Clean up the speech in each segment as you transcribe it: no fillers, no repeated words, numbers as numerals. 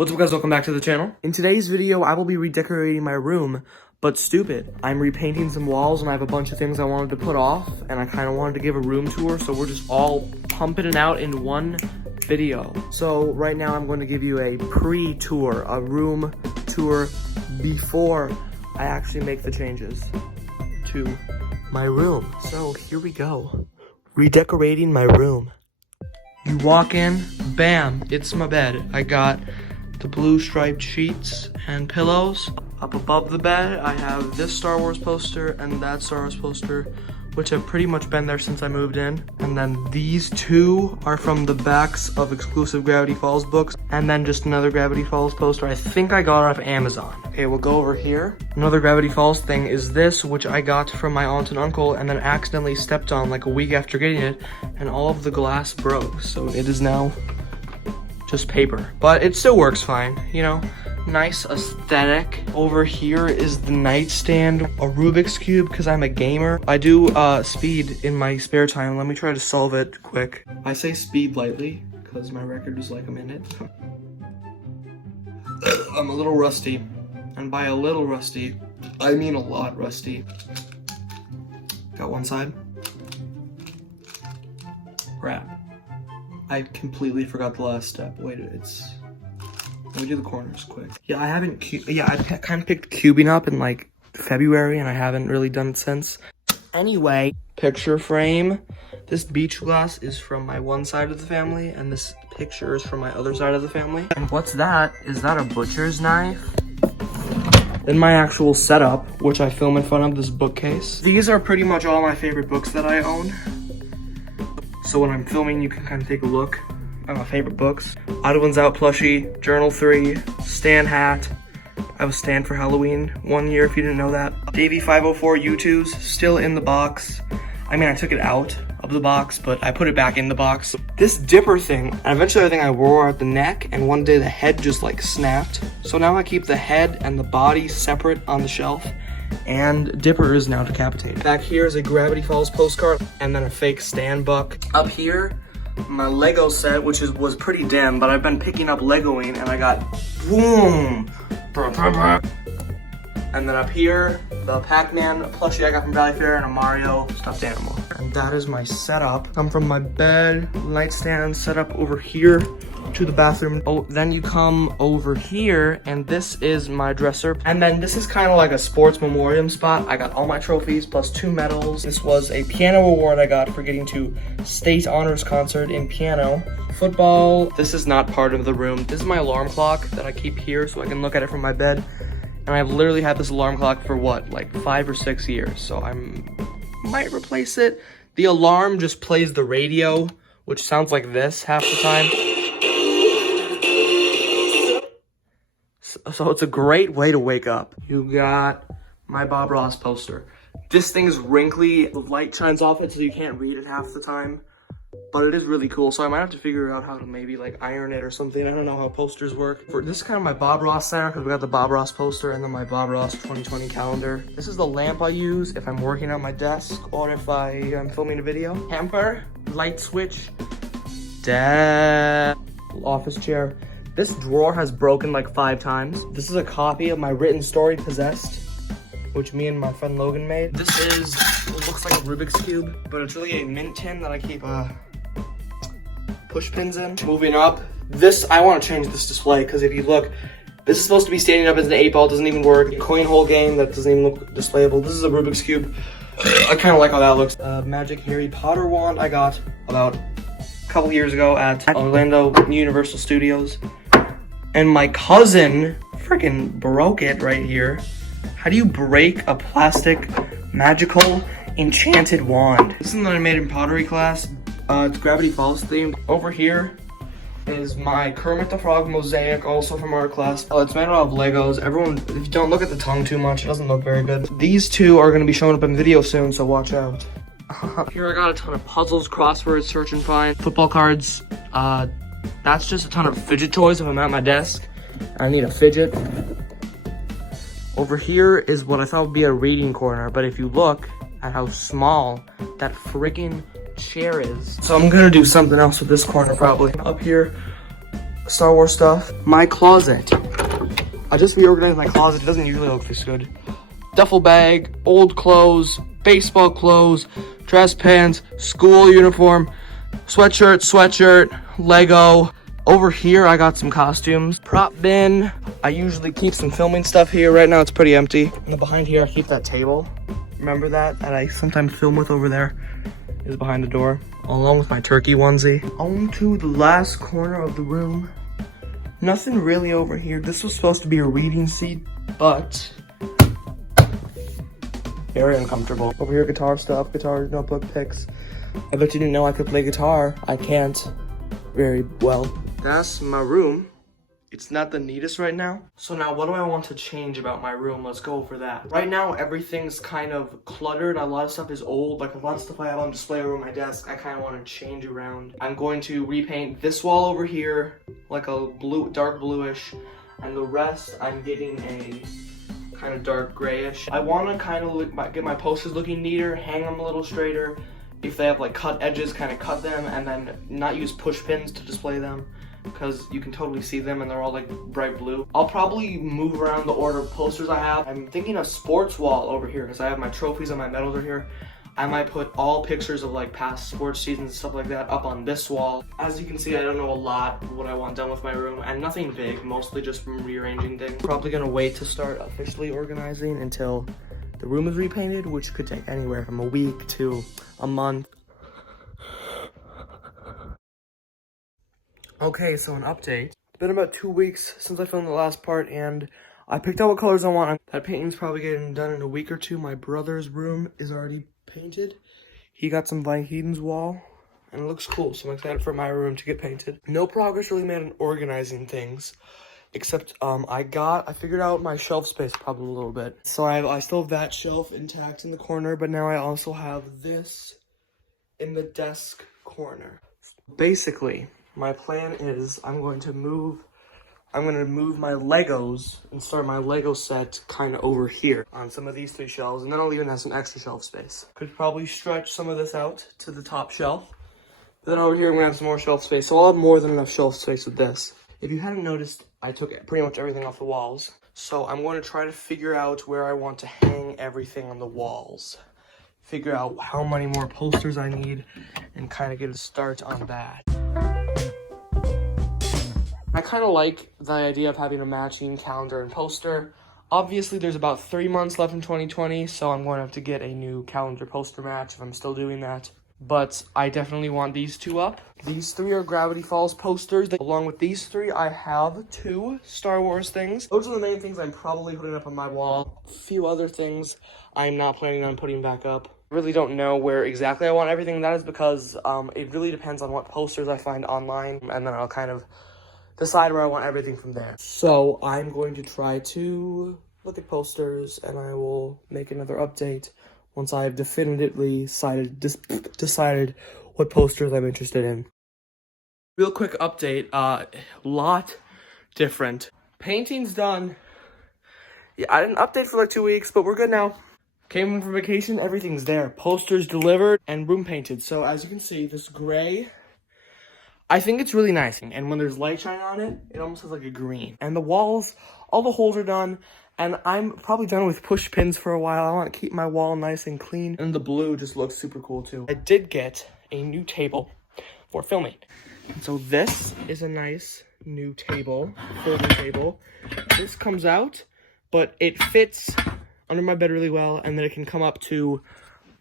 What's up guys, welcome back to the channel. In today's video, I will be redecorating my room, but stupid. I'm repainting some walls and I have a bunch of things I wanted to put off and I kind of wanted to give a room tour, so we're just all pumping it out in one video. So right now I'm going to give you a pre-tour, a room tour before I actually make the changes to my room. So here we go. Redecorating my room. You walk in, bam, it's my bed. I got the blue striped sheets and pillows. Up above the bed, I have this Star Wars poster and that Star Wars poster, which have pretty much been there since I moved in. And then these two are from the backs of exclusive Gravity Falls books. And then just another Gravity Falls poster. I think I got it off Amazon. Okay, we'll go over here. Another Gravity Falls thing is this, which I got from my aunt and uncle and then accidentally stepped on like a week after getting it. And all of the glass broke, so it is now just paper. But it still works fine, you know? Nice aesthetic. Over here is the nightstand, a Rubik's Cube because I'm a gamer. I do speed in my spare time. Let me try to solve it quick. I say speed lightly because my record is like a minute. I'm a little rusty. And by a little rusty, I mean a lot rusty. Got one side. Crap. I completely forgot the last step. Wait, let me do the corners quick. Yeah, I kind of picked cubing up in like February and I haven't really done it since. Anyway, picture frame. This beach glass is from my one side of the family and this picture is from my other side of the family. And what's that? Is that a butcher's knife? Then my actual setup, which I film in front of this bookcase. These are pretty much all my favorite books that I own. So when I'm filming, you can kind of take a look at my favorite books. Odd Ones Out plushie, Journal 3, Stan hat. I have a Stan for Halloween one year if you didn't know that. Davey 504 U2s, still in the box. I mean, I took it out of the box, but I put it back in the box. This dipper thing, eventually I think I wore at the neck, and one day the head just like snapped. So now I keep the head and the body separate on the shelf. And Dipper is now decapitated. Back here is a Gravity Falls postcard and then a fake Stan buck. Up here, my Lego set, which was pretty dim, but I've been picking up Legoing and I got boom. And then up here, the Pac-Man plushie I got from Valley Fair and a Mario stuffed animal. And that is my setup. Come from my bed, nightstand set up over here to the bathroom. Oh, then you come over here and this is my dresser. And then this is kind of like a sports memoriam spot. I got all my trophies plus 2 medals. This was a piano award I got for getting to state honors concert in piano. Football, this is not part of the room. This is my alarm clock that I keep here so I can look at it from my bed. And I've literally had this alarm clock for what, like 5 or 6 years. So I might replace it. The alarm just plays the radio, which sounds like this half the time. So it's a great way to wake up. You got my Bob Ross poster. This thing is wrinkly. The light shines off it so you can't read it half the time. But it is really cool, so I might have to figure out how to maybe like iron it or something. I don't know how posters work. This is kind of my Bob Ross center because we got the Bob Ross poster and then my Bob Ross 2020 calendar. This is the lamp I use if I'm working at my desk or if I am filming a video. Hamper, light switch, office chair. This drawer has broken like 5 times. This is a copy of my written story, Possessed, which me and my friend Logan made. This looks like a Rubik's Cube, but it's really a mint tin that I keep push pins in. Moving up, I want to change this display because if you look, this is supposed to be standing up as an 8-ball, doesn't even work. Coin hole game that doesn't even look displayable. This is a Rubik's Cube. I kind of like how that looks. Magic Harry Potter wand I got about a couple years ago at Orlando Universal Studios. And my cousin freaking broke it right here. How do you break a plastic, magical, enchanted wand? This is something that I made in pottery class. It's Gravity Falls themed. Over here is my Kermit the Frog mosaic, also from art class. It's made out of Legos. Everyone, if you don't look at the tongue too much, it doesn't look very good. These two are gonna be showing up in video soon, so watch out. Here I got a ton of puzzles, crosswords, search and find, football cards. That's just a ton of fidget toys if I'm at my desk. I need a fidget. Over here is what I thought would be a reading corner, but if you look at how small that friggin' chair is. So I'm gonna do something else with this corner probably. Up here, Star Wars stuff. My closet. I just reorganized my closet. It doesn't usually look this good. Duffel bag, old clothes, baseball clothes, dress pants, school uniform, sweatshirt, Lego. Over here, I got some costumes. Prop bin. I usually keep some filming stuff here. Right now, it's pretty empty. And behind here, I keep that table. Remember that I sometimes film with over there? Is behind the door, along with my turkey onesie. On to the last corner of the room. Nothing really over here. This was supposed to be a reading seat, but very uncomfortable. Over here, guitar stuff, guitar, notebook, picks. I bet you didn't know I could play guitar. I can't very well. That's my room. It's not the neatest right now. So now what do I want to change about my room? Let's go over that. Right now, everything's kind of cluttered. A lot of stuff is old. Like a lot of stuff I have on display over my desk, I kind of want to change around. I'm going to repaint this wall over here, like a blue, dark bluish. And the rest, I'm getting a kind of dark grayish. I want to kind of get my posters looking neater, hang them a little straighter. If they have like cut edges, kind of cut them, and then not use push pins to display them, because you can totally see them and they're all like bright blue. I'll probably move around the order of posters I have. I'm thinking of sports wall over here because I have my trophies and my medals are here. I might put all pictures of like past sports seasons and stuff like that up on this wall. As you can see, I don't know a lot of what I want done with my room, and nothing big, mostly just from rearranging things. Probably gonna wait to start officially organizing until the room is repainted, which could take anywhere from a week to a month. Okay, so an update. It's been about 2 weeks since I filmed the last part, and I picked out what colors I want. That painting's probably getting done in a week or two. My brother's room is already painted. He got some Van Heden's wall, and it looks cool, so I'm excited for my room to get painted. No progress really made on organizing things, except I figured out my shelf space probably a little bit. So I still have that shelf intact in the corner, but now I also have this in the desk corner. Basically, my plan is I'm going to move my Legos and start my Lego set kind of over here on some of these 3 shelves, and then I'll even have some extra shelf space. Could probably stretch some of this out to the top shelf. But then over here, I'm gonna have some more shelf space, so I'll have more than enough shelf space with this. If you hadn't noticed, I took pretty much everything off the walls. So I'm going to try to figure out where I want to hang everything on the walls. Figure out how many more posters I need and kind of get a start on that. I kind of like the idea of having a matching calendar and poster. Obviously, there's about 3 months left in 2020, so I'm going to have to get a new calendar poster match if I'm still doing that. But I definitely want these 2 up. These 3 are Gravity Falls posters. Along with these 3, I have 2 Star Wars things. Those are the main things I'm probably putting up on my wall. A few other things I'm not planning on putting back up. I really don't know where exactly I want everything. That is because it really depends on what posters I find online, and then I'll kind of decide where I want everything from there. So I'm going to try to look at posters, and I will make another update once I've definitively decided what posters I'm interested in. Real quick update, lot different. Painting's done. Yeah, I didn't update for like 2 weeks, but we're good now. Came in from vacation, everything's there. Posters delivered and room painted. So as you can see, this gray, I think it's really nice. And when there's light shine on it, it almost looks like a green. And the walls, all the holes are done. And I'm probably done with push pins for a while. I want to keep my wall nice and clean. And the blue just looks super cool too. I did get a new table for filming. So this is a nice new table, filming table. This comes out, but it fits under my bed really well. And then it can come up to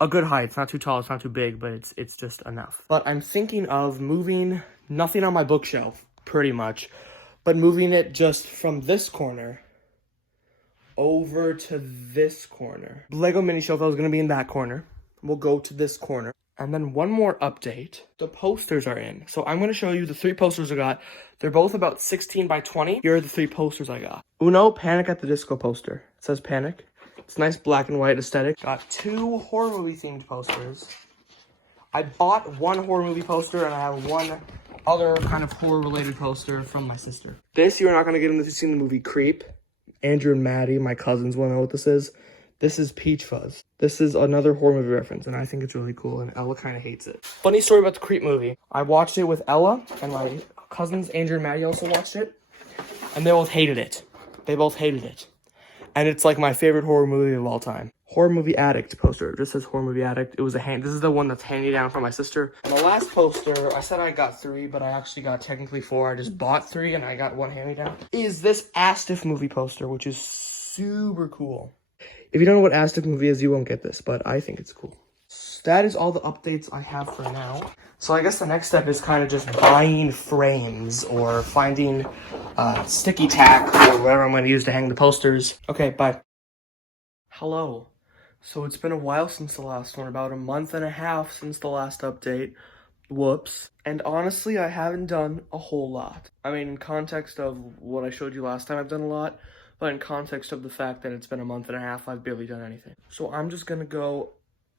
a good height. It's not too tall, it's not too big, but it's just enough. But I'm thinking of moving nothing on my bookshelf, pretty much. But moving it just from this corner over to this corner. The Lego mini shelf that was going to be in that corner will go to this corner. And then one more update. The posters are in. So I'm going to show you the 3 posters I got. They're both about 16 by 20. Here are the 3 posters I got. Uno, Panic at the Disco poster. It says Panic. It's nice black and white aesthetic. Got 2 horror movie themed posters. I bought 1 horror movie poster, and I have 1 other kind of horror related poster from my sister. This you're not going to get unless you've seen the movie Creep. Andrew and Maddie, my cousins, will know what this is. This is Peach Fuzz. This is another horror movie reference, and I think it's really cool, and Ella kind of hates it. Funny story about the Creep movie. I watched it with Ella and my cousins, Andrew and Maddie, also watched it. And they both hated it. They both hated it. And it's like my favorite horror movie of all time. Horror Movie Addict poster. It just says Horror Movie Addict. It was a hand. This is the one that's handed down from my sister. And the last poster, I said I got 3, but I actually got technically 4. I just bought 3 and I got 1 hand me down. Is this Astif movie poster, which is super cool. If you don't know what Astif movie is, you won't get this, but I think it's cool. So that is all the updates I have for now. So I guess the next step is kind of just buying frames or finding sticky tack or whatever I'm going to use to hang the posters. Okay, bye. Hello. So it's been a while since the last one, about a month and a half since the last update. Whoops. And honestly, I haven't done a whole lot. I mean, in context of what I showed you last time, I've done a lot. But in context of the fact that it's been a month and a half, I've barely done anything. So I'm just going to go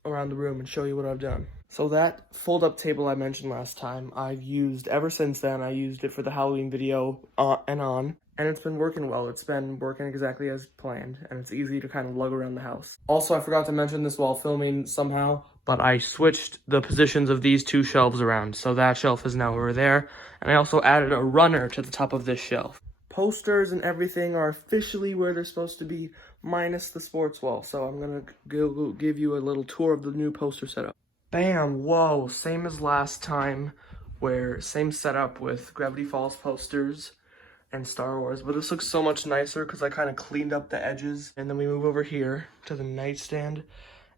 around the room and show you what I've done. So that fold-up table I mentioned last time, I've used ever since then. I used it for the Halloween video and it's been working well. It's been working exactly as planned, and it's easy to kind of lug around the house. Also, I forgot to mention this while filming somehow, but I switched the positions of these 2 shelves around, so that shelf is now over there, and I also added a runner to the top of this shelf. Posters and everything are officially where they're supposed to be, minus the sports wall. So I'm gonna go give you a little tour of the new poster setup. Bam, whoa, same as last time, where same setup with Gravity Falls posters and Star Wars, but this looks so much nicer because I kind of cleaned up the edges. And then we move over here to the nightstand,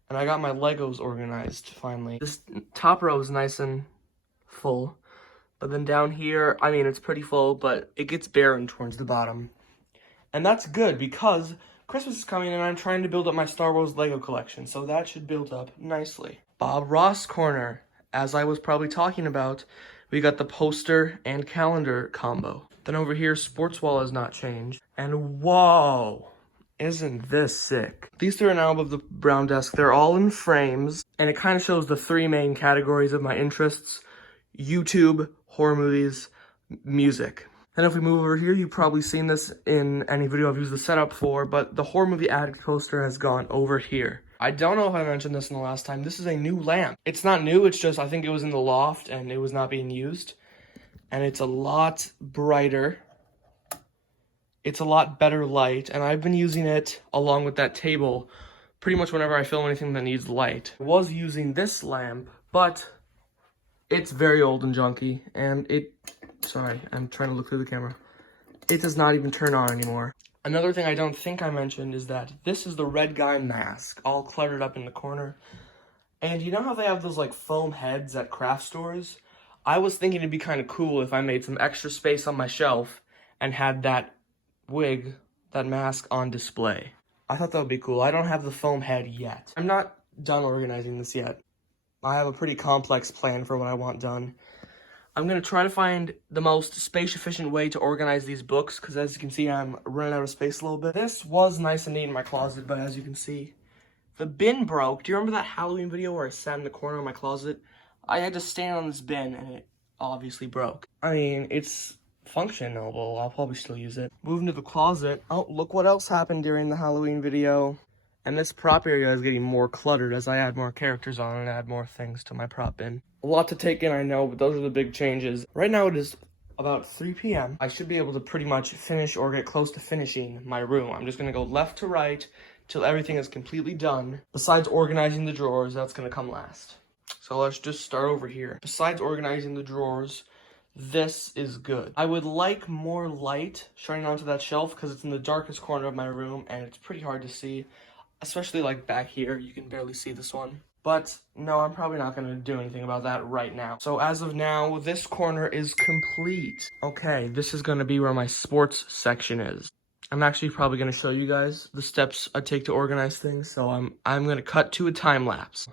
and I got my Legos organized finally. This top row is nice and full. But then down here, I mean, it's pretty full, but it gets barren towards the bottom. And that's good because Christmas is coming and I'm trying to build up my Star Wars Lego collection, so that should build up nicely. Bob Ross corner. As I was probably talking about, we got the poster and calendar combo. Then over here, sports wall has not changed. And whoa, isn't this sick? These 3 are now above the brown desk. They're all in frames, and it kind of shows the 3 main categories of my interests: YouTube, horror movies, music. And if we move over here, you've probably seen this in any video I've used the setup for, but the Horror Movie Addict poster has gone over here. I don't know if I mentioned this in the last time. This is a new lamp. It's not new, it's just I think it was in the loft and it was not being used. And it's a lot brighter. It's a lot better light, and I've been using it along with that table pretty much whenever I film anything that needs light. I was using this lamp, but it's very old and junky, and sorry, I'm trying to look through the camera. It does not even turn on anymore. Another thing I don't think I mentioned is that this is the red guy mask, all cluttered up in the corner. And you know how they have those like foam heads at craft stores? I was thinking it'd be kind of cool if I made some extra space on my shelf and had that wig, that mask on display. I thought that would be cool. I don't have the foam head yet. I'm not done organizing this yet. I have a pretty complex plan for what I want done. I'm going to try to find the most space-efficient way to organize these books, because as you can see, I'm running out of space a little bit. This was nice and neat in my closet, but as you can see, the bin broke. Do you remember that Halloween video where I sat in the corner of my closet? I had to stand on this bin, and it obviously broke. I mean, it's functional. I'll probably still use it. Moving to the closet. Oh, look what else happened during the Halloween video. And this prop area is getting more cluttered as I add more characters on and add more things to my prop bin. A lot to take in, I know, but those are the big changes. Right now it is about 3 p.m. I should be able to pretty much finish or get close to finishing my room. I'm just going to go left to right till everything is completely done. Besides organizing the drawers, that's going to come last. So let's just start over here. Besides organizing the drawers, this is good. I would like more light shining onto that shelf because it's in the darkest corner of my room and it's pretty hard to see. Especially like back here, you can barely see this one. But no, I'm probably not going to do anything about that right now. So as of now, this corner is complete. Okay, this is going to be where my sports section is. I'm actually probably going to show you guys the steps I take to organize things. So I'm going to cut to a time lapse.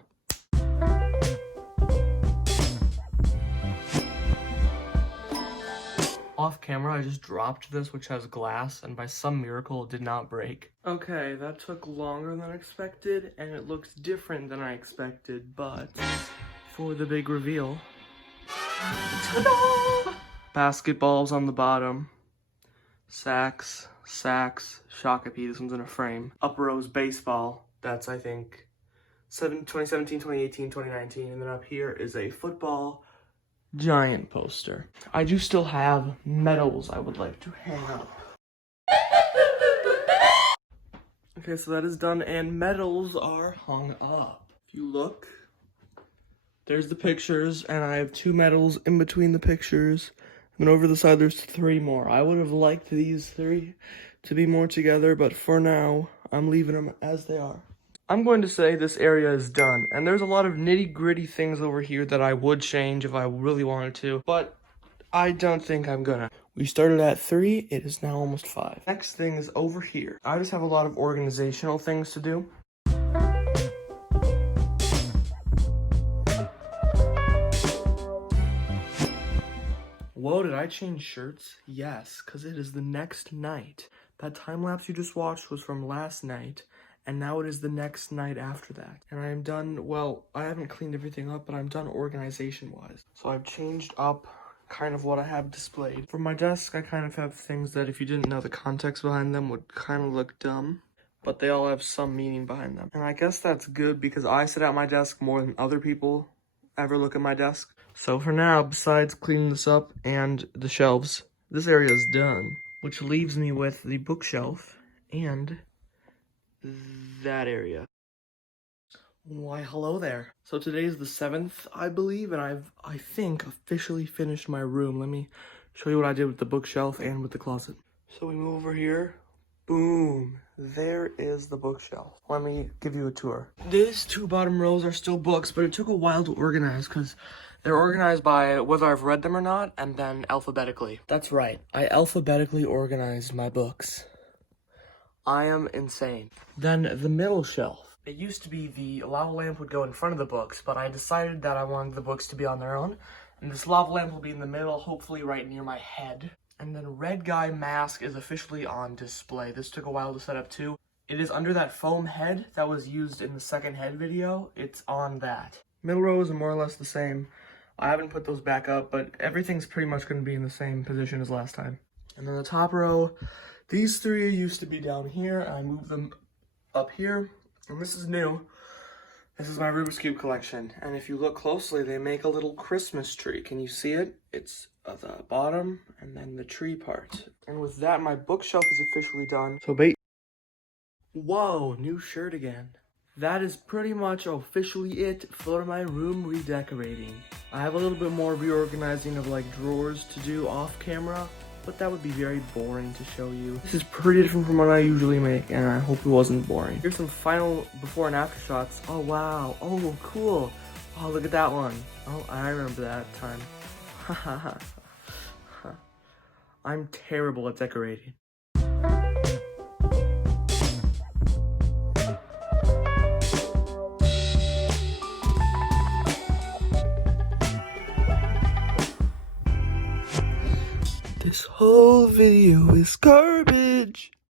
Off camera, I just dropped this, which has glass, and by some miracle, it did not break. Okay, that took longer than expected, and it looks different than I expected, but for the big reveal, ta-da! Basketballs on the bottom, sacks, Shakopee, this one's in a frame. Upper row's baseball, that's I think 2017, 2018, 2019, and then up here is a football, giant poster. I do still have medals I would like to hang up. Okay, so that is done, and medals are hung up. If you look, there's the pictures, and I have 2 medals in between the pictures. And over the side, there's 3 more. I would have liked these 3 to be more together, but for now, I'm leaving them as they are. I'm going to say this area is done, and there's a lot of nitty-gritty things over here that I would change if I really wanted to, but I don't think I'm gonna. We started at 3, it is now almost 5. Next thing is over here. I just have a lot of organizational things to do. Whoa, did I change shirts? Yes, because it is the next night. That time lapse you just watched was from last night, and now it is the next night after that. And I am done, well, I haven't cleaned everything up, but I'm done organization-wise. So I've changed up kind of what I have displayed. For my desk, I kind of have things that if you didn't know the context behind them would kind of look dumb, but they all have some meaning behind them. And I guess that's good because I sit at my desk more than other people ever look at my desk. So for now, besides cleaning this up and the shelves, this area is done, which leaves me with the bookshelf and that area. Why, hello there. So today's the 7th, I believe, and I think, officially finished my room. Let me show you what I did with the bookshelf and with the closet. So we move over here. Boom. There is the bookshelf. Let me give you a tour. These 2 bottom rows are still books, but it took a while to organize because they're organized by whether I've read them or not, and then alphabetically. That's right. I alphabetically organized my books. I am insane. Then the middle shelf. It used to be the lava lamp would go in front of the books, but I decided that I wanted the books to be on their own. And this lava lamp will be in the middle, hopefully right near my head. And then Red Guy mask is officially on display. This took a while to set up too. It is under that foam head that was used in the second head video. It's on that. Middle rows are more or less the same. I haven't put those back up, but everything's pretty much going to be in the same position as last time. And then the top row, these 3 used to be down here. I moved them up here. And this is new. This is my Rubik's Cube collection. And if you look closely, they make a little Christmas tree. Can you see it? It's at the bottom and then the tree part. And with that, my bookshelf is officially done. So whoa, new shirt again. That is pretty much officially it for my room redecorating. I have a little bit more reorganizing of like drawers to do off camera, but that would be very boring to show you. This is pretty different from what I usually make, and I hope it wasn't boring. Here's some final before and after shots. Oh, wow. Oh, cool. Oh, look at that one. Oh, I remember that time. I'm terrible at decorating. This whole video is garbage.